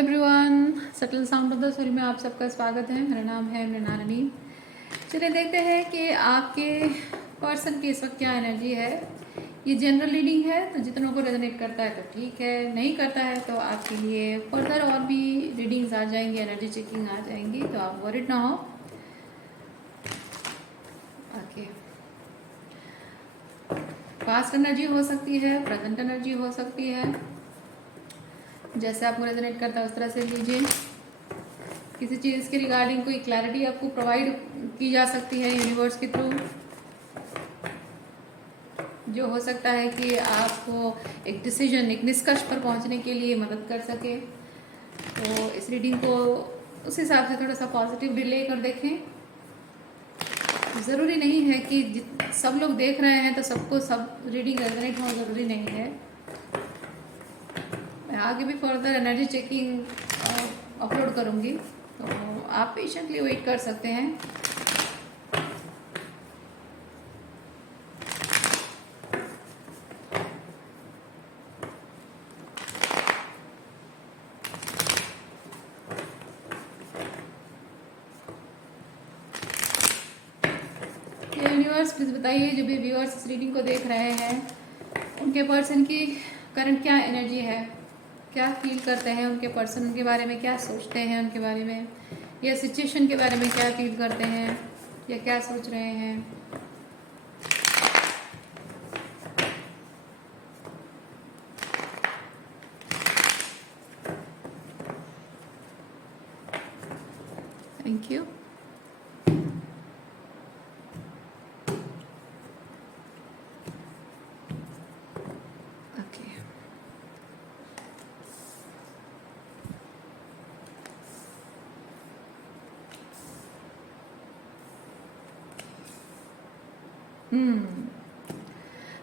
Everyone, subtle sound of the story में आप सबका स्वागत है। मेरा नाम है मृणालिनी। चलिए देखते हैं कि आपके पर्सन की इस वक्त क्या एनर्जी है। ये जनरल रीडिंग है, तो जितनों को रेजोनेट करता है तो ठीक है, नहीं करता है तो आपके लिए फर्दर और भी रीडिंग्स आ जाएंगी, एनर्जी चेकिंग आ जाएंगी, तो आप वरिड ना हो। ओके, पास्ट एनर्जी हो सकती है, प्रेजेंट एनर्जी हो सकती है, जैसे आपको रेजोनेट करता है उस तरह से लीजिए। किसी चीज़ के रिगार्डिंग कोई क्लैरिटी आपको प्रोवाइड की जा सकती है यूनिवर्स के थ्रू, जो हो सकता है कि आपको एक डिसीजन, एक निष्कर्ष पर पहुंचने के लिए मदद कर सके। तो इस रीडिंग को उस हिसाब से थोड़ा सा पॉजिटिव भी लेकर देखें। ज़रूरी नहीं है कि सब लोग देख रहे हैं तो सबको सब रीडिंग रेजोनेट हो, ज़रूरी नहीं है। मैं आगे भी फर्दर एनर्जी चेकिंग अपलोड करूँगी, तो आप पेशेंटली वेट कर सकते हैं। यूनिवर्स प्लीज़ बताइए, जो भी व्यूअर्स इस रीडिंग को देख रहे हैं, उनके पर्सन की करंट क्या एनर्जी है, क्या फील करते हैं उनके पर्सन, उनके बारे में क्या सोचते हैं, उनके बारे में या सिचुएशन के बारे में क्या फील करते हैं या क्या सोच रहे हैं। Thank you.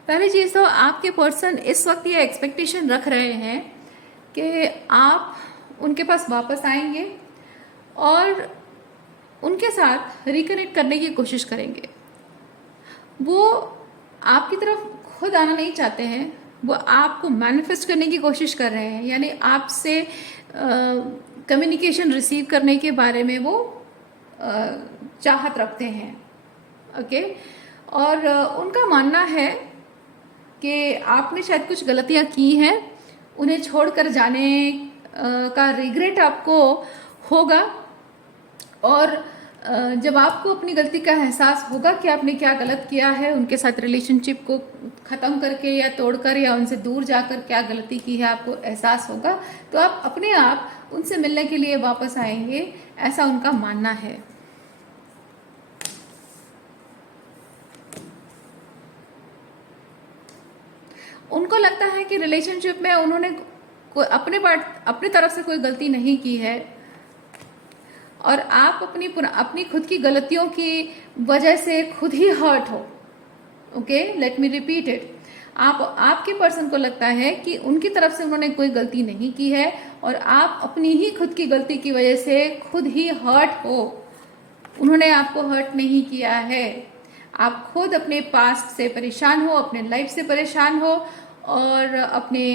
पहली चीज़ तो आपके पर्सन इस वक्त ये एक्सपेक्टेशन रख रहे हैं कि आप उनके पास वापस आएंगे और उनके साथ रिकनेक्ट करने की कोशिश करेंगे। वो आपकी तरफ खुद आना नहीं चाहते हैं, वो आपको मैनिफेस्ट करने की कोशिश कर रहे हैं, यानी आपसे कम्युनिकेशन रिसीव करने के बारे में वो चाहत रखते हैं। ओके, और उनका मानना है कि आपने शायद कुछ गलतियां की हैं, उन्हें छोड़कर जाने का रिग्रेट आपको होगा, और जब आपको अपनी गलती का एहसास होगा कि आपने क्या गलत किया है, उनके साथ रिलेशनशिप को ख़त्म करके या तोड़कर या उनसे दूर जाकर क्या गलती की है आपको एहसास होगा, तो आप अपने आप उनसे मिलने के लिए वापस आएंगे, ऐसा उनका मानना है। उनको लगता है कि रिलेशनशिप में उन्होंने अपने तरफ से कोई गलती नहीं की है, और आप अपनी खुद की गलतियों की वजह से खुद ही हर्ट हो। Okay, let me repeat it. आपके पर्सन को लगता है कि उनकी तरफ से उन्होंने कोई गलती नहीं की है, और आप अपनी ही खुद की गलती की वजह से खुद ही हर्ट हो। उन्होंने आपको हर्ट नहीं किया है, आप खुद अपने पास्ट से परेशान हो, अपने लाइफ से परेशान हो, और अपने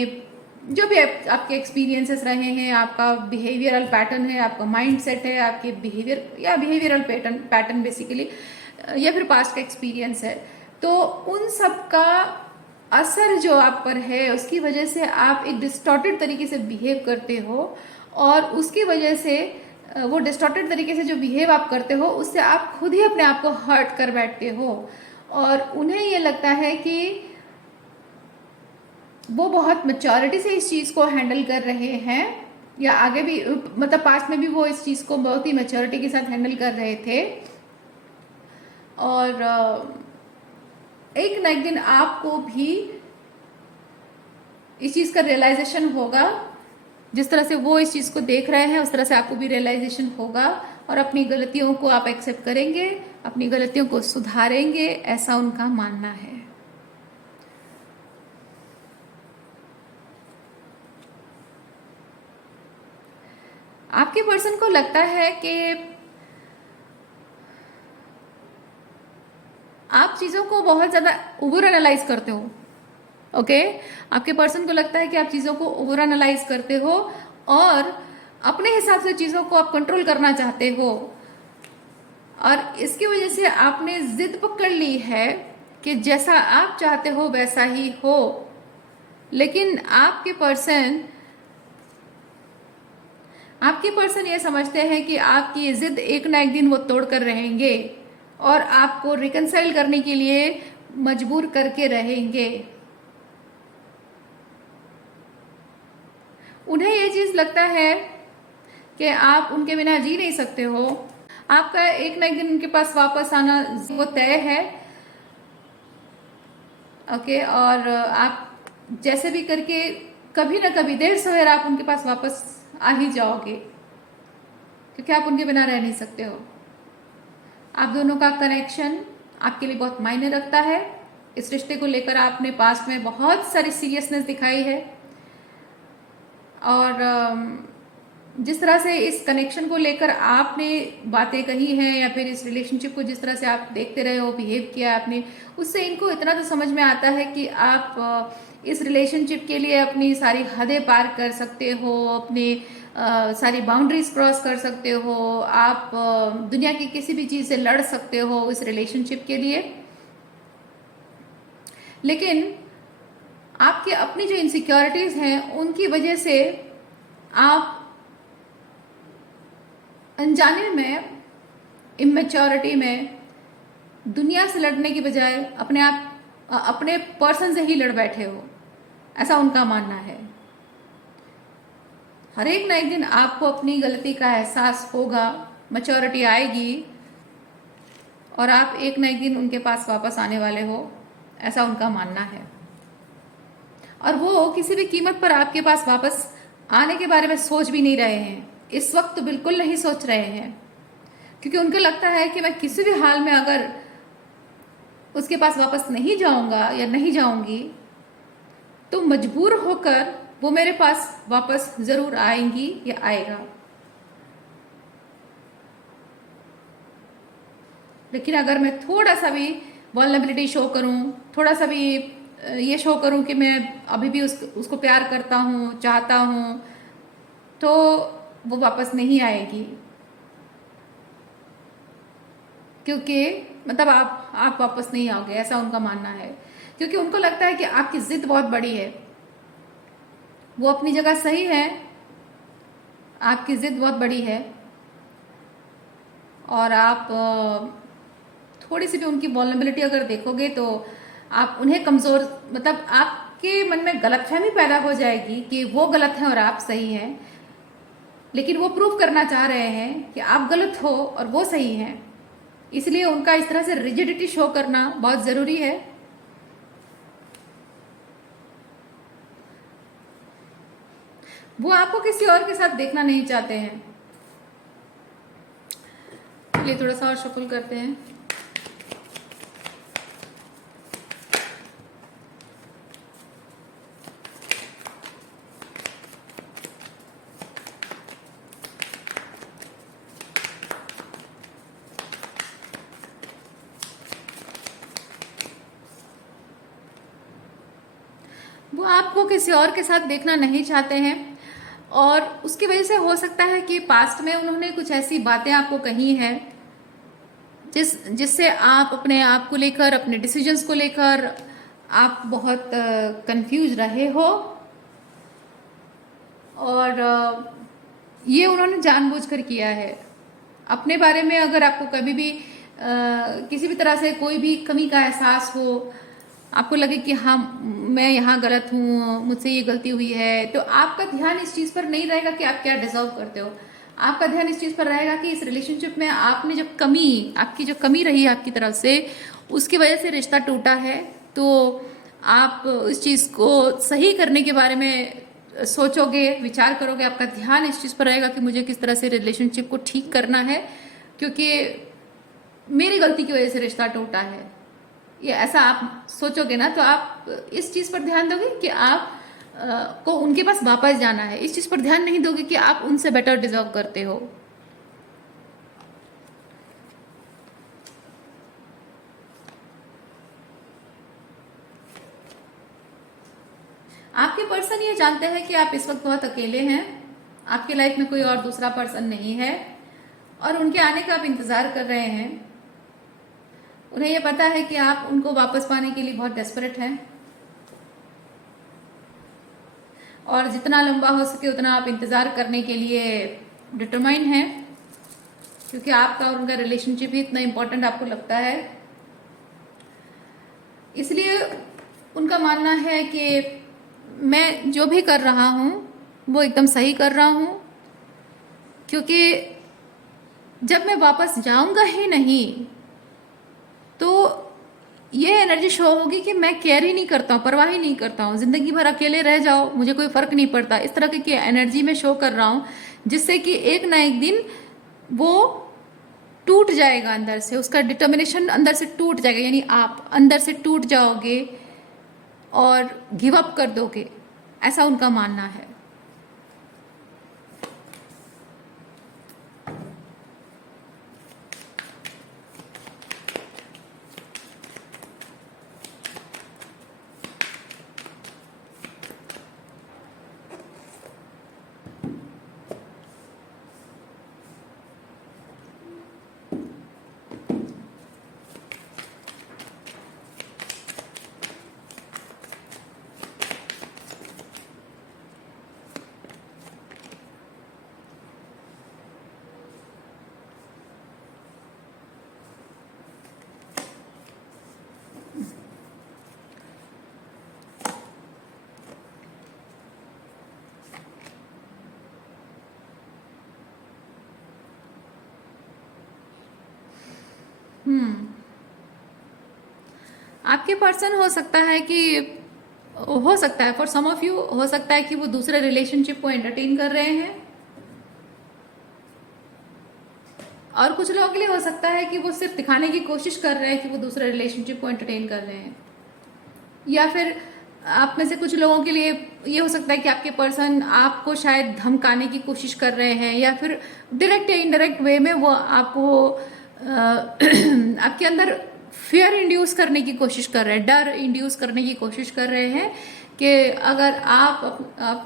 जो भी आपके एक्सपीरियंसेस रहे हैं, आपका बिहेवियरल पैटर्न है, आपका माइंड सेट है, आपके बिहेवियर या बिहेवियरल पैटर्न बेसिकली, या फिर पास्ट का एक्सपीरियंस है, तो उन सब का असर जो आप पर है, उसकी वजह से आप एक डिस्टॉर्टेड तरीके से बिहेव करते हो, और उसकी वजह से वो डिस्टॉर्टेड तरीके से जो बिहेव आप करते हो, उससे आप खुद ही अपने आप को हर्ट कर बैठते हो, और उन्हें ये लगता है कि वो बहुत मैच्योरिटी से इस चीज़ को हैंडल कर रहे हैं, या आगे भी मतलब पास्ट में भी वो इस चीज़ को बहुत ही मैच्योरिटी के साथ हैंडल कर रहे थे, और एक ना एक दिन आपको भी इस चीज़ का रियलाइजेशन होगा। जिस तरह से वो इस चीज़ को देख रहे हैं, उस तरह से आपको भी रियलाइजेशन होगा, और अपनी गलतियों को आप एक्सेप्ट करेंगे, अपनी गलतियों को सुधारेंगे, ऐसा उनका मानना है। आपके पर्सन को लगता है कि आप चीज़ों को बहुत ज़्यादा ओवर एनालाइज करते हो। ओके, आपके पर्सन को लगता है कि आप चीज़ों को ओवर एनालाइज करते हो, और अपने हिसाब से चीज़ों को आप कंट्रोल करना चाहते हो, और इसकी वजह से आपने जिद पकड़ ली है कि जैसा आप चाहते हो वैसा ही हो। लेकिन आपके पर्सन ये समझते हैं कि आपकी ये जिद एक ना एक दिन वो तोड़ कर रहेंगे और आपको रिकंसाइल करने के लिए मजबूर करके रहेंगे। उन्हें ये चीज लगता है कि आप उनके बिना जी नहीं सकते हो। आपका एक ना एक दिन उनके पास वापस आना वो तय है। ओके, और आप जैसे भी करके कभी ना कभी देर सवेर आप उनके पास वापस आ ही जाओगे, क्योंकि आप उनके बिना रह नहीं सकते हो। आप दोनों का कनेक्शन आपके लिए बहुत मायने रखता है। इस रिश्ते को लेकर आपने पास्ट में बहुत सारी सीरियसनेस दिखाई है, और जिस तरह से इस कनेक्शन को लेकर आपने बातें कही हैं, या फिर इस रिलेशनशिप को जिस तरह से आप देखते रहे हो, बिहेव किया आपने, उससे इनको इतना तो समझ में आता है कि आप इस रिलेशनशिप के लिए अपनी सारी हदें पार कर सकते हो, अपनी सारी बाउंड्रीज क्रॉस कर सकते हो, आप दुनिया की किसी भी चीज़ से लड़ सकते हो इस रिलेशनशिप के लिए। लेकिन आपकी अपनी जो इनसिक्योरिटीज हैं उनकी वजह से आप अनजाने में, इमेच्योरिटी में दुनिया से लड़ने की बजाय अपने पर्सन से ही लड़ बैठे हो, ऐसा उनका मानना है। हर एक ना एक दिन आपको अपनी गलती का एहसास होगा, मैच्योरिटी आएगी, और आप एक ना एक दिन उनके पास वापस आने वाले हो, ऐसा उनका मानना है। और वो किसी भी कीमत पर आपके पास वापस आने के बारे में सोच भी नहीं रहे हैं। इस वक्त तो बिल्कुल नहीं सोच रहे हैं, क्योंकि उनको लगता है कि मैं किसी भी हाल में अगर उसके पास वापस नहीं जाऊंगा या नहीं जाऊंगी तो मजबूर होकर वो मेरे पास वापस जरूर आएंगी या आएगा। लेकिन अगर मैं थोड़ा सा भी वल्नरेबिलिटी शो करूं, थोड़ा सा भी ये शो करूं कि मैं अभी भी उसको प्यार करता हूं, चाहता हूं, तो वो वापस नहीं आएगी। क्योंकि मतलब आप वापस नहीं आओगे, ऐसा उनका मानना है। क्योंकि उनको लगता है कि आपकी जिद बहुत बड़ी है। वो अपनी जगह सही है, आपकी जिद बहुत बड़ी है, और आप थोड़ी सी भी उनकी वल्नरेबिलिटी अगर देखोगे तो आप उन्हें कमजोर, मतलब आपके मन में गलतफहमी पैदा हो जाएगी कि वो गलत है और आप सही हैं। लेकिन वो प्रूव करना चाह रहे हैं कि आप गलत हो और वो सही हैं। इसलिए उनका इस तरह से रिजिडिटी शो करना बहुत जरूरी है। वो आपको किसी और के साथ देखना नहीं चाहते हैं। चलिए थोड़ा सा और शफल करते हैं। वो आपको किसी और के साथ देखना नहीं चाहते हैं, और उसकी वजह से हो सकता है कि पास्ट में उन्होंने कुछ ऐसी बातें आपको कही हैं जिससे आप अपने आप को लेकर, अपने डिसीजंस को लेकर आप बहुत कंफ्यूज रहे हो। और ये उन्होंने जानबूझकर किया है। अपने बारे में अगर आपको कभी भी किसी भी तरह से कोई भी कमी का एहसास हो, आपको लगे कि हाँ मैं यहाँ गलत हूँ, मुझसे ये गलती हुई है, तो आपका ध्यान इस चीज़ पर नहीं रहेगा कि आप क्या डिजर्व करते हो। आपका ध्यान इस चीज़ पर रहेगा कि इस रिलेशनशिप में आपने आपकी जो कमी रही आपकी तरफ से, उसकी वजह से रिश्ता टूटा है। तो आप इस चीज़ को सही करने के बारे में सोचोगे, विचार करोगे। आपका ध्यान इस चीज़ पर रहेगा कि मुझे किस तरह से रिलेशनशिप को ठीक करना है, क्योंकि मेरी गलती की वजह से रिश्ता टूटा है। ये ऐसा आप सोचोगे ना, तो आप इस चीज़ पर ध्यान दोगे कि आप को उनके पास वापस जाना है। इस चीज़ पर ध्यान नहीं दोगे कि आप उनसे बेटर डिजर्व करते हो। आपके पर्सन ये जानते हैं कि आप इस वक्त बहुत अकेले हैं, आपकी लाइफ में कोई और दूसरा पर्सन नहीं है और उनके आने का आप इंतज़ार कर रहे हैं। उन्हें ये पता है कि आप उनको वापस पाने के लिए बहुत डेस्परेट हैं और जितना लंबा हो सके उतना आप इंतज़ार करने के लिए डिटरमाइन हैं, क्योंकि आपका और उनका रिलेशनशिप ही इतना इम्पोर्टेंट आपको लगता है। इसलिए उनका मानना है कि मैं जो भी कर रहा हूँ वो एकदम सही कर रहा हूँ, क्योंकि जब मैं वापस जाऊंगा ही नहीं तो ये एनर्जी शो होगी कि मैं केयर ही नहीं करता हूँ, परवाह ही नहीं करता हूँ, जिंदगी भर अकेले रह जाओ मुझे कोई फर्क नहीं पड़ता। इस तरह की एनर्जी में शो कर रहा हूँ, जिससे कि एक ना एक दिन वो टूट जाएगा अंदर से, उसका डिटर्मिनेशन अंदर से टूट जाएगा, यानी आप अंदर से टूट जाओगे और गिव अप कर दोगे, ऐसा उनका मानना है। आपके पर्सन हो सकता है फॉर सम ऑफ यू हो सकता है कि वो दूसरे रिलेशनशिप को एंटरटेन कर रहे हैं, और कुछ लोगों के लिए हो सकता है कि वो सिर्फ दिखाने की कोशिश कर रहे हैं कि वो दूसरे रिलेशनशिप को एंटरटेन कर रहे हैं। या फिर आप में से कुछ लोगों के लिए ये हो सकता है कि आपके पर्सन आपको शायद धमकाने की कोशिश कर रहे हैं, या फिर डायरेक्ट या इनडायरेक्ट वे में वो आपको आपके अंदर फियर इंड्यूस करने की कोशिश कर रहे हैं, डर इंड्यूस करने की कोशिश कर रहे हैं कि अगर आप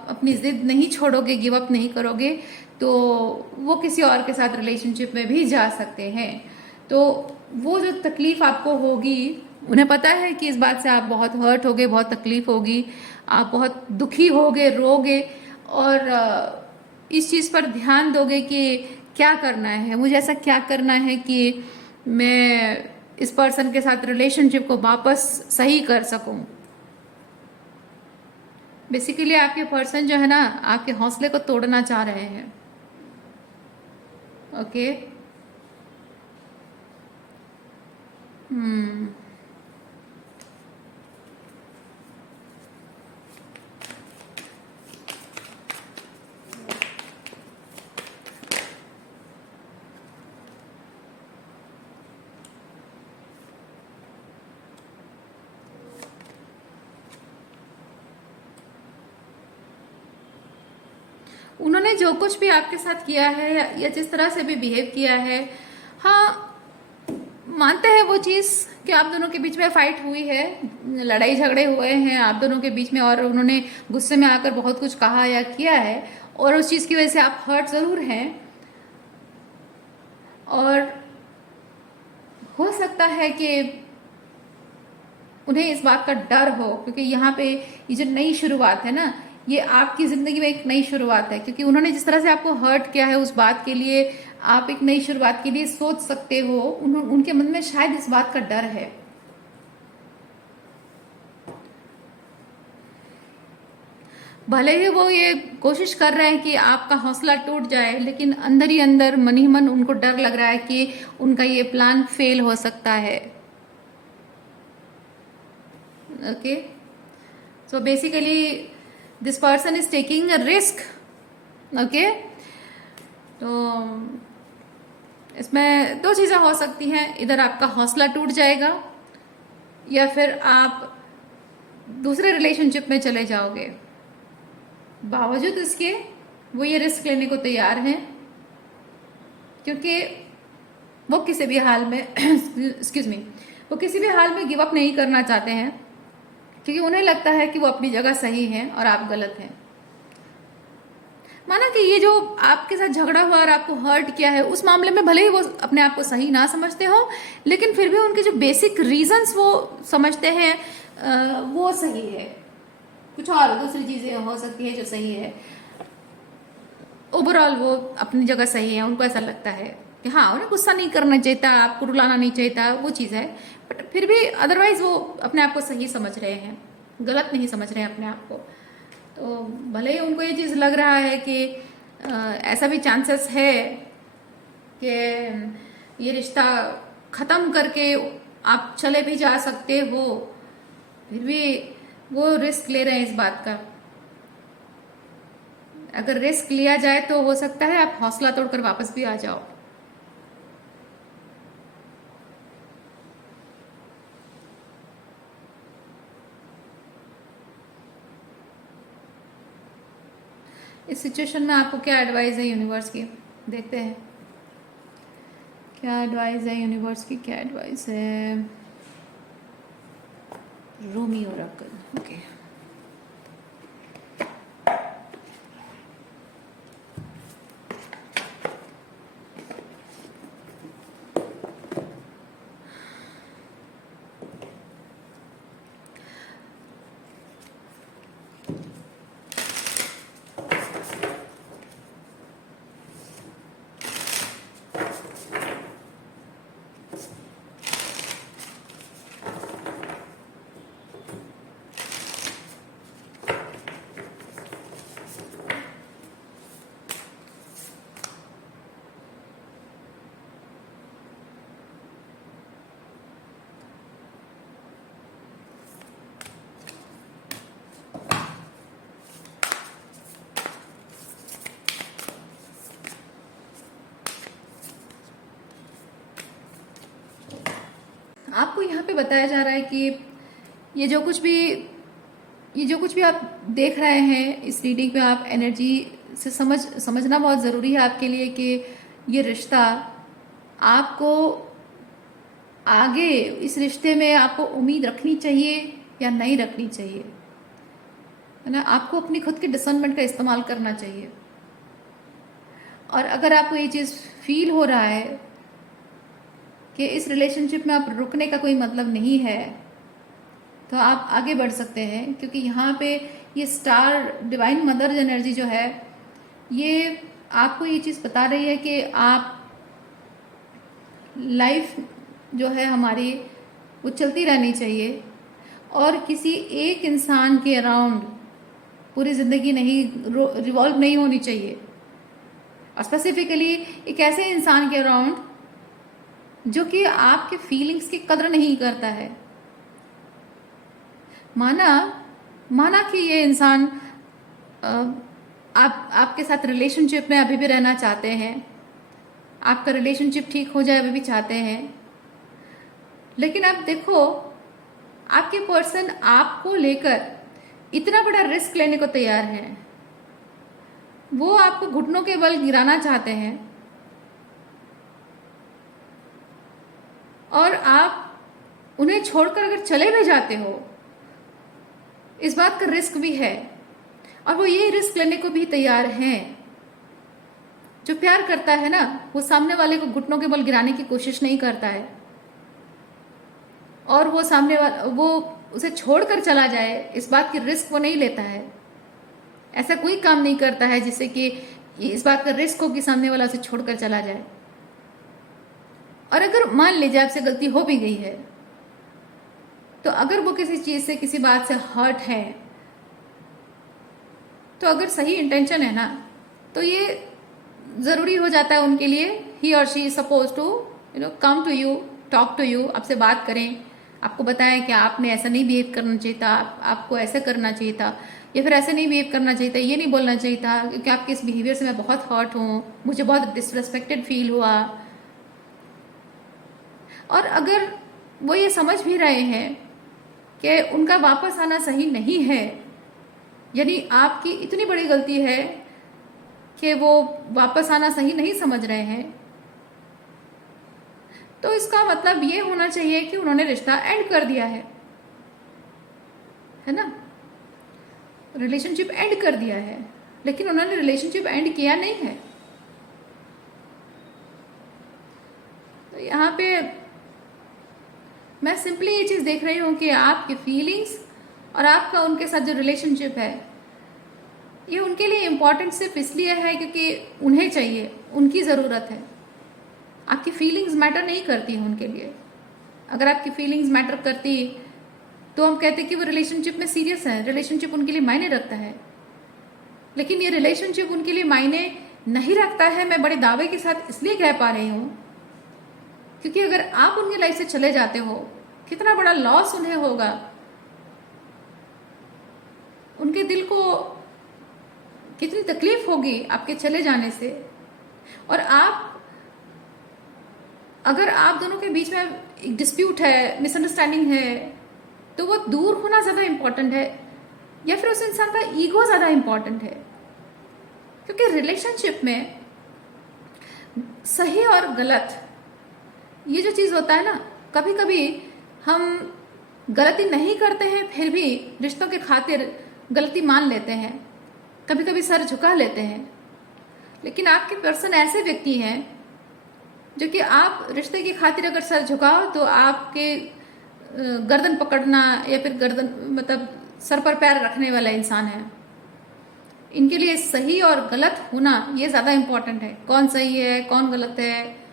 अपनी जिद नहीं छोड़ोगे, गिव अप नहीं करोगे, तो वो किसी और के साथ रिलेशनशिप में भी जा सकते हैं। तो वो जो तकलीफ आपको होगी, उन्हें पता है कि इस बात से आप बहुत हर्ट होगे, बहुत तकलीफ होगी, आप बहुत दुखी होगे, रोगे, और इस चीज़ पर ध्यान दोगे कि क्या करना है, मुझे ऐसा क्या करना है कि मैं इस पर्सन के साथ रिलेशनशिप को वापस सही कर सकूं। बेसिकली आपके पर्सन जो है ना, आपके हौसले को तोड़ना चाह रहे हैं। ओके। उन्होंने जो कुछ भी आपके साथ किया है या जिस तरह से भी बिहेव किया है, हाँ मानते हैं वो चीज़ कि आप दोनों के बीच में फाइट हुई है, लड़ाई झगड़े हुए हैं आप दोनों के बीच में, और उन्होंने गुस्से में आकर बहुत कुछ कहा या किया है, और उस चीज़ की वजह से आप हर्ट ज़रूर हैं। और हो सकता है कि उन्हें इस बात का डर हो, क्योंकि यहाँ पे ये जो नई शुरुआत है ना, ये आपकी ज़िंदगी में एक नई शुरुआत है, क्योंकि उन्होंने जिस तरह से आपको हर्ट किया है उस बात के लिए आप एक नई शुरुआत के लिए सोच सकते हो। उनके मन में शायद इस बात का डर है। भले ही वो ये कोशिश कर रहे हैं कि आपका हौसला टूट जाए, लेकिन अंदर ही अंदर मन ही मन उनको डर लग रहा है कि उनका ये प्लान फेल हो सकता है। Okay, so basically this person is taking a risk. Okay, तो इसमें दो चीज़ें हो सकती हैं, इधर आपका हौसला टूट जाएगा या फिर आप दूसरे रिलेशनशिप में चले जाओगे। बावजूद इसके वो ये रिस्क लेने को तैयार हैं, क्योंकि वो किसी भी हाल में एक्सक्यूज मी, वो किसी भी हाल में गिव अप नहीं करना चाहते हैं, क्योंकि उन्हें लगता है कि वो अपनी जगह सही हैं और आप गलत हैं। माना कि ये जो आपके साथ झगड़ा हुआ और आपको हर्ट किया है, उस मामले में भले ही वो अपने आप को सही ना समझते हो, लेकिन फिर भी उनके जो बेसिक रीजंस वो समझते हैं वो सही है। कुछ और दूसरी चीजें हो सकती है जो सही है, ओवरऑल वो अपनी जगह सही है। उनको ऐसा लगता है कि हाँ, उन्हें गुस्सा नहीं करना चाहिए था, आपको रुलाना नहीं चाहिए था, वो चीज़ है। बट फिर भी अदरवाइज वो अपने आप को सही समझ रहे हैं, गलत नहीं समझ रहे हैं अपने आप को। तो भले ही उनको ये चीज़ लग रहा है कि ऐसा भी चांसेस है कि ये रिश्ता ख़त्म करके आप चले भी जा सकते हो, फिर भी वो रिस्क ले रहे हैं इस बात का। अगर रिस्क लिया जाए तो हो सकता है आप हौसला तोड़कर वापस भी आ जाओ। इस सिचुएशन में आपको क्या एडवाइस है यूनिवर्स की, देखते हैं क्या एडवाइस है यूनिवर्स की, क्या एडवाइस है। Rumi Oracle, okay. आपको यहाँ पे बताया जा रहा है कि ये जो कुछ भी आप देख रहे हैं इस रीडिंग में, आप एनर्जी से समझना बहुत ज़रूरी है आपके लिए कि ये रिश्ता आपको आगे, इस रिश्ते में आपको उम्मीद रखनी चाहिए या नहीं रखनी चाहिए, है ना। आपको अपनी खुद के डिसर्नमेंट का इस्तेमाल करना चाहिए। और अगर आपको ये चीज़ फील हो रहा है कि इस रिलेशनशिप में आप रुकने का कोई मतलब नहीं है, तो आप आगे बढ़ सकते हैं। क्योंकि यहाँ पे ये स्टार डिवाइन मदर एनर्जी जो है, ये आपको ये चीज़ बता रही है कि आप लाइफ जो है हमारी, वो चलती रहनी चाहिए और किसी एक इंसान के अराउंड पूरी ज़िंदगी नहीं रिवॉल्व नहीं होनी चाहिए। और स्पेसिफिकली एक ऐसे इंसान के अराउंड जो कि आपके फीलिंग्स की कदर नहीं करता है। माना कि ये इंसान आपके साथ रिलेशनशिप में अभी भी रहना चाहते हैं, आपका रिलेशनशिप ठीक हो जाए अभी भी चाहते हैं, लेकिन आप देखो आपके पर्सन आपको लेकर इतना बड़ा रिस्क लेने को तैयार है। वो आपको घुटनों के बल गिराना चाहते हैं और आप उन्हें छोड़कर अगर चले भी जाते हो, इस बात का रिस्क भी है और वो ये रिस्क लेने को भी तैयार हैं। जो प्यार करता है ना, वो सामने वाले को घुटनों के बल गिराने की कोशिश नहीं करता है और वो सामने वाला वो उसे छोड़कर चला जाए, इस बात की रिस्क वो नहीं लेता है। ऐसा कोई काम नहीं करता है जिससे कि इस बात का रिस्क हो कि सामने वाला उसे छोड़कर चला जाए। और अगर मान लीजिए आपसे गलती हो भी गई है, तो अगर वो किसी चीज़ से, किसी बात से हर्ट है, तो अगर सही इंटेंशन है ना, तो ये ज़रूरी हो जाता है उनके लिए, ही और she suppose to come to you, talk to you, आपसे बात करें, आपको बताएं कि आपने ऐसा नहीं बिहेव करना चाहिए था, आपको ऐसे करना चाहिए था, या फिर ऐसे नहीं बिहेव करना चाहिए था, ये नहीं बोलना चाहिए था क्योंकि आपके इस बिहेवियर से मैं बहुत हर्ट हूँ, मुझे बहुत डिसरेस्पेक्टेड फील हुआ। और अगर वो ये समझ भी रहे हैं कि उनका वापस आना सही नहीं है, यानी आपकी इतनी बड़ी गलती है कि वो वापस आना सही नहीं समझ रहे हैं, तो इसका मतलब ये होना चाहिए कि उन्होंने रिश्ता एंड कर दिया है ना, रिलेशनशिप एंड कर दिया है। लेकिन उन्होंने रिलेशनशिप एंड किया नहीं है। तो यहाँ पे मैं सिंपली ये चीज़ देख रही हूँ कि आपकी फीलिंग्स और आपका उनके साथ जो रिलेशनशिप है ये उनके लिए इम्पॉर्टेंट सिर्फ इसलिए है क्योंकि उन्हें चाहिए, उनकी ज़रूरत है। आपकी फीलिंग्स मैटर नहीं करती हैं उनके लिए। अगर आपकी फीलिंग्स मैटर करती तो हम कहते कि वो रिलेशनशिप में सीरियस है, रिलेशनशिप उनके लिए मायने रखता है। लेकिन ये रिलेशनशिप उनके लिए मायने नहीं रखता है, मैं बड़े दावे के साथ इसलिए कह पा रही हूँ क्योंकि अगर आप उनकी लाइफ से चले जाते हो, कितना बड़ा लॉस उन्हें होगा। उनके दिल को कितनी तकलीफ होगी आपके चले जाने से। और अगर आप दोनों के बीच में एक डिस्प्यूट है, मिसअंडरस्टैंडिंग है, तो वो दूर होना ज़्यादा इम्पॉर्टेंट है या फिर उस इंसान का ईगो ज़्यादा इम्पॉर्टेंट है। क्योंकि रिलेशनशिप में सही और गलत ये जो चीज़ होता है ना, कभी कभी हम गलती नहीं करते हैं फिर भी रिश्तों के खातिर गलती मान लेते हैं, कभी कभी सर झुका लेते हैं। लेकिन आपके पर्सन ऐसे व्यक्ति हैं जो कि आप रिश्ते की खातिर अगर सर झुकाओ तो आपके गर्दन पकड़ना या फिर गर्दन मतलब सर पर पैर रखने वाला इंसान है। इनके लिए सही और गलत होना ये ज़्यादा इम्पोर्टेंट है। कौन सही है कौन गलत है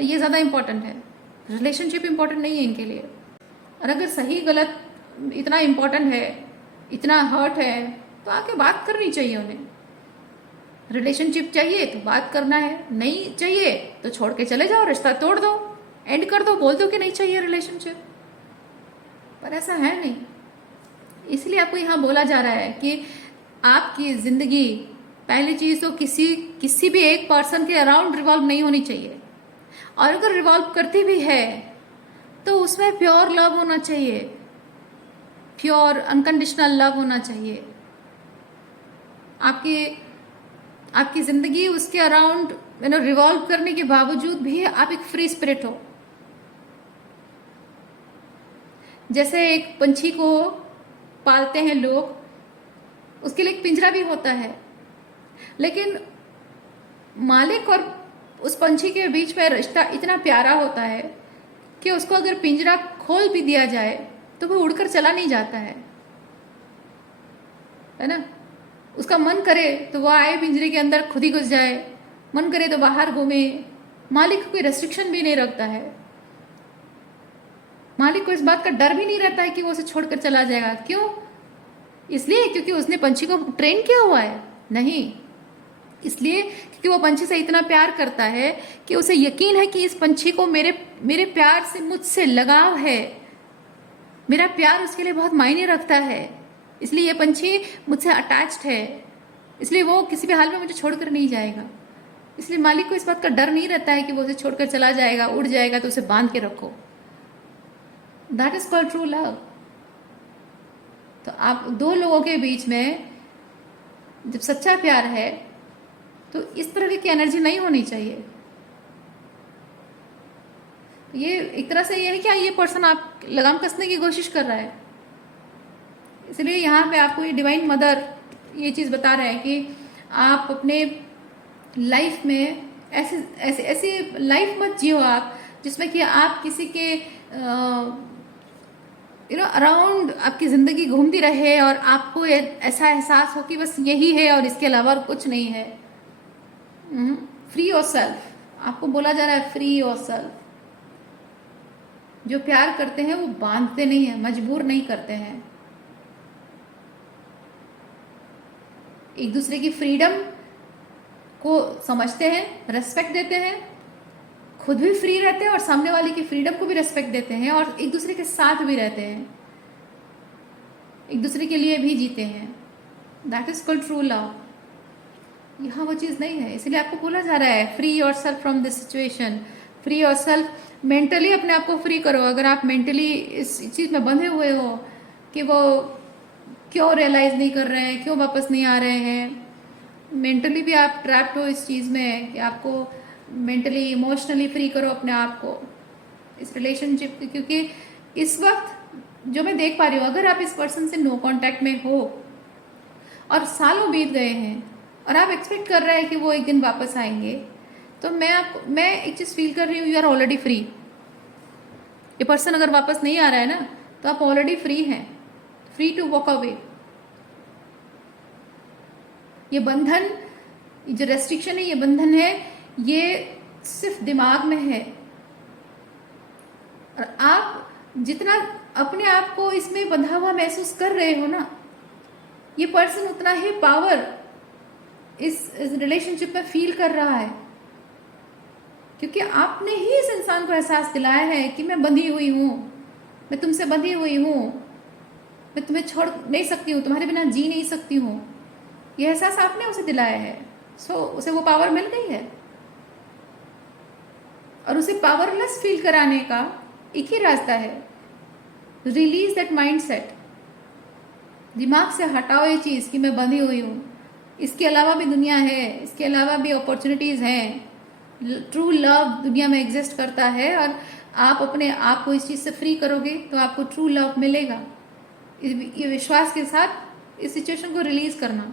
ये ज़्यादा इम्पोर्टेंट है, रिलेशनशिप इम्पोर्टेंट नहीं है इनके लिए। और अगर सही गलत इतना इम्पोर्टेंट है, इतना हर्ट है, तो आके बात करनी चाहिए उन्हें। रिलेशनशिप चाहिए तो बात करना है, नहीं चाहिए तो छोड़ के चले जाओ, रिश्ता तोड़ दो, एंड कर दो, बोल दो कि नहीं चाहिए रिलेशनशिप। पर ऐसा है नहीं। इसलिए आपको यहाँ बोला जा रहा है कि आपकी ज़िंदगी पहली चीज़ तो किसी भी एक पर्सन के अराउंड रिवॉल्व नहीं होनी चाहिए। और अगर रिवॉल्व करती भी है तो उसमें प्योर लव होना चाहिए, प्योर अनकंडीशनल लव होना चाहिए। आपकी ज़िंदगी उसके अराउंड रिवॉल्व करने के बावजूद भी आप एक फ्री स्पिरिट हो। जैसे एक पंछी को पालते हैं लोग, उसके लिए एक पिंजरा भी होता है, लेकिन मालिक और उस पंछी के बीच में रिश्ता इतना प्यारा होता है कि उसको अगर पिंजरा खोल भी दिया जाए तो वो उड़कर चला नहीं जाता है ना। उसका मन करे तो वो आए पिंजरे के अंदर खुद ही घुस जाए, मन करे तो बाहर घूमे। मालिक कोई रेस्ट्रिक्शन भी नहीं रखता है। मालिक को इस बात का डर भी नहीं रहता है कि वो उसे छोड़कर चला जाएगा। क्यों? इसलिए क्योंकि उसने पंछी को ट्रेन किया हुआ है? नहीं, इसलिए क्योंकि वो पंछी से इतना प्यार करता है कि उसे यकीन है कि इस पंछी को मेरे प्यार से मुझसे लगाव है, मेरा प्यार उसके लिए बहुत मायने रखता है, इसलिए ये पंछी मुझसे अटैच्ड है, इसलिए वो किसी भी हाल में मुझे छोड़कर नहीं जाएगा। इसलिए मालिक को इस बात का डर नहीं रहता है कि वो उसे छोड़कर चला जाएगा, उड़ जाएगा तो उसे बांध के रखो। That is called true love. तो आप दो लोगों के बीच में जब सच्चा प्यार है तो इस तरह की एनर्जी नहीं होनी चाहिए। ये एक तरह से ये है कि ये पर्सन आप लगाम कसने की कोशिश कर रहा है। इसलिए यहाँ पे आपको ये डिवाइन मदर ये चीज़ बता रहे हैं कि आप अपने लाइफ में ऐसी लाइफ मत जियो आप जिसमें कि आप किसी के अराउंड आपकी ज़िंदगी घूमती रहे और आपको ऐसा एहसास हो कि बस यही है और इसके अलावा कुछ नहीं है। फ्री योर सेल्फ, आपको बोला जा रहा है फ्री योर सेल्फ। जो प्यार करते हैं वो बांधते नहीं है, मजबूर नहीं करते हैं। एक दूसरे की फ्रीडम को समझते हैं, रेस्पेक्ट देते हैं, खुद भी फ्री रहते हैं और सामने वाले की फ्रीडम को भी रेस्पेक्ट देते हैं और एक दूसरे के साथ भी रहते हैं, एक दूसरे के लिए भी जीते हैं। That is called true love. यहाँ वो चीज़ नहीं है। इसलिए आपको बोला जा रहा है free your self from this situation. Free your self, mentally अपने आप को फ्री करो। अगर आप मेंटली इस चीज़ में बंधे हुए हो कि वो क्यों रियलाइज़ नहीं कर रहे हैं, क्यों वापस नहीं आ रहे हैं, मेंटली भी आप ट्रैप्ड हो इस चीज़ में कि आपको मेंटली इमोशनली फ्री करो अपने आप को इस रिलेशनशिप। क्योंकि इस वक्त जो मैं देख पा रही हूँ, अगर आप इस पर्सन से नो कांटेक्ट में हो और सालों बीत गए हैं और आप एक्सपेक्ट कर रहे हैं कि वो एक दिन वापस आएंगे, तो मैं एक चीज़ फील कर रही हूँ, यू आर ऑलरेडी फ्री। ये पर्सन अगर वापस नहीं आ रहा है ना, तो आप ऑलरेडी फ्री हैं, फ्री टू वॉक अवे। ये बंधन, ये जो रेस्ट्रिक्शन है, ये बंधन है, ये सिर्फ दिमाग में है। और आप जितना अपने आप को इसमें बंधा हुआ महसूस कर रहे हो ना, ये पर्सन उतना ही पावर इस रिलेशनशिप में फील कर रहा है, क्योंकि आपने ही इस इंसान को एहसास दिलाया है कि मैं बंधी हुई हूँ, मैं तुमसे बंधी हुई हूँ, मैं तुम्हें छोड़ नहीं सकती हूँ, तुम्हारे बिना जी नहीं सकती हूँ। ये एहसास आपने उसे दिलाया है, सो उसे वो पावर मिल गई है। और उसे पावरलेस फील कराने का एक ही रास्ता है, रिलीज दैट माइंडसेट। दिमाग से हटाओ ये चीज कि मैं बंधी हुई हूँ, इसके अलावा भी दुनिया है, इसके अलावा भी अपॉर्चुनिटीज हैं, ट्रू लव दुनिया में एग्जिस्ट करता है। और आप अपने आप को इस चीज से फ्री करोगे तो आपको ट्रू लव मिलेगा। ये विश्वास के साथ इस सिचुएशन को रिलीज करना,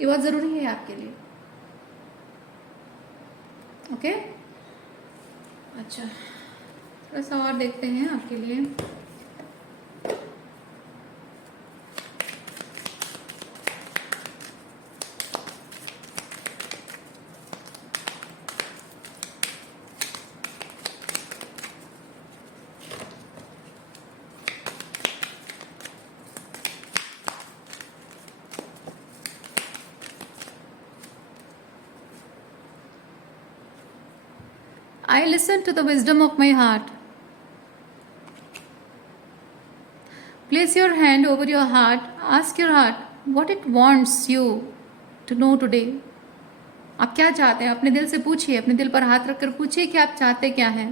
ये बहुत जरूरी है आपके लिए। ओके, अच्छा, थोड़ा सा और देखते हैं आपके लिए। I listen to the wisdom of my heart. Place your hand over your heart. Ask your heart what it wants you to know today. आप क्या चाहते हैं? अपने दिल से पूछिए, अपने दिल पर हाथ रखकर पूछिए कि आप चाहते क्या हैं।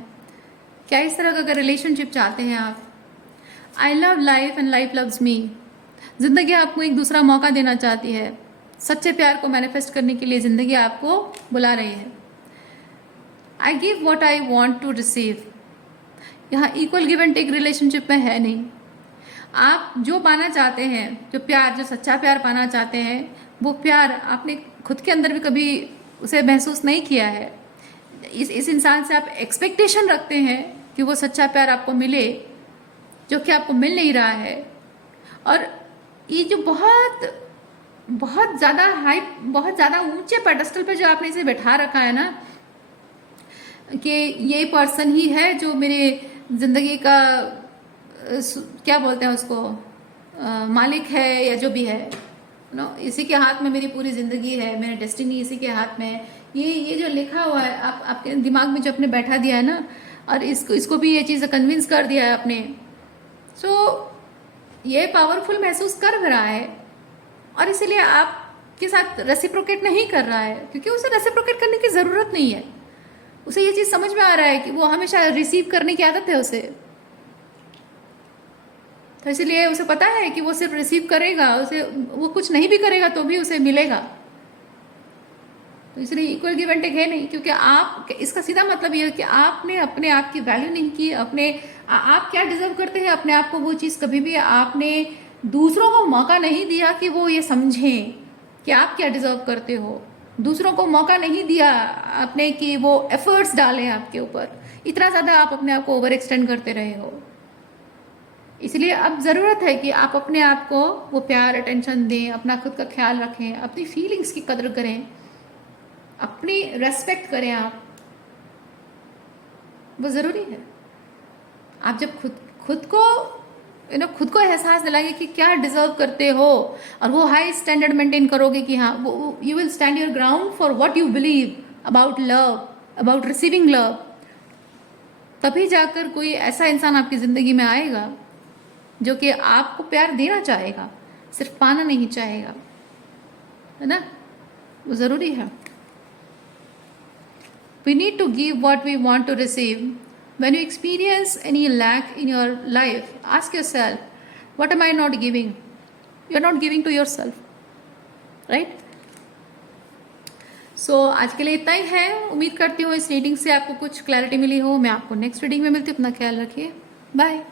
क्या इस तरह का रिलेशनशिप चाहते हैं आप? I love life and life loves me. जिंदगी आपको एक दूसरा मौका देना चाहती है। सच्चे प्यार को मैनिफेस्ट करने के लिए जिंदगी आपको बुला रही है। I give what I want to receive. यहाँ equal give and take relationship में है नहीं। आप जो पाना चाहते हैं, जो प्यार, जो सच्चा प्यार पाना चाहते हैं, वो प्यार आपने खुद के अंदर भी कभी उसे महसूस नहीं किया है। इस इंसान से आप एक्सपेक्टेशन रखते हैं कि वो सच्चा प्यार आपको मिले, जो कि आपको मिल नहीं रहा है। और ये जो बहुत ज़्यादा हाई, बहुत ज़्यादा ऊंचे पेडेस्टल पे जो आपने इसे बैठा रखा है ना, कि ये पर्सन ही है जो मेरे ज़िंदगी का क्या बोलते हैं उसको, मालिक है या जो भी है, नो, इसी के हाथ में मेरी पूरी ज़िंदगी है, मेरा डेस्टिनी इसी के हाथ में है। ये जो लिखा हुआ है आपके दिमाग में जो आपने बैठा दिया है ना, और इसको भी ये चीज़ कन्विंस कर दिया है आपने, सो ये पावरफुल महसूस कर रहा है। और इसीलिए आपके साथ रेसिप्रोकेट नहीं कर रहा है, क्योंकि उसे रेसिप्रोकेट करने की ज़रूरत नहीं है। उसे ये चीज़ समझ में आ रहा है कि वो हमेशा रिसीव करने की आदत है उसे, तो इसलिए उसे पता है कि वो सिर्फ रिसीव करेगा, उसे वो कुछ नहीं भी करेगा तो भी उसे मिलेगा। तो इसलिए इक्वल गिव एंड टेक है नहीं, क्योंकि आप, इसका सीधा मतलब ये है कि आपने अपने आप की वैल्यू नहीं की। आप क्या डिजर्व करते हैं अपने आप को, वो चीज़ कभी भी आपने दूसरों को मौका नहीं दिया कि वो ये समझें कि आप क्या डिजर्व करते हो। दूसरों को मौका नहीं दिया आपने कि वो एफर्ट्स डालें आपके ऊपर। इतना ज़्यादा आप अपने आप को ओवर एक्सटेंड करते रहे हो। इसलिए अब ज़रूरत है कि आप अपने आप को वो प्यार, अटेंशन दें, अपना खुद का ख्याल रखें, अपनी फीलिंग्स की कदर करें, अपनी रेस्पेक्ट करें आप, वो ज़रूरी है। आप जब खुद को खुद को एहसास दिलाएंगे कि क्या डिजर्व करते हो, और वो हाई स्टैंडर्ड मेंटेन करोगे कि हाँ, वो you will stand your ground for what you believe about love, about receiving love, तभी जाकर कोई ऐसा इंसान आपकी ज़िंदगी में आएगा जो कि आपको प्यार देना चाहेगा, सिर्फ पाना नहीं चाहेगा, है ना। वो ज़रूरी है। We need to give what we want to receive. When you experience any lack in your life, ask yourself, what am I not giving? You are not giving to yourself, right? So आज के लिए इतना ही है। उम्मीद करती हूँ इस reading से आपको कुछ क्लैरिटी मिली हो। मैं आपको नेक्स्ट रीडिंग में मिलती हूँ। अपना ख्याल रखिए। बाय।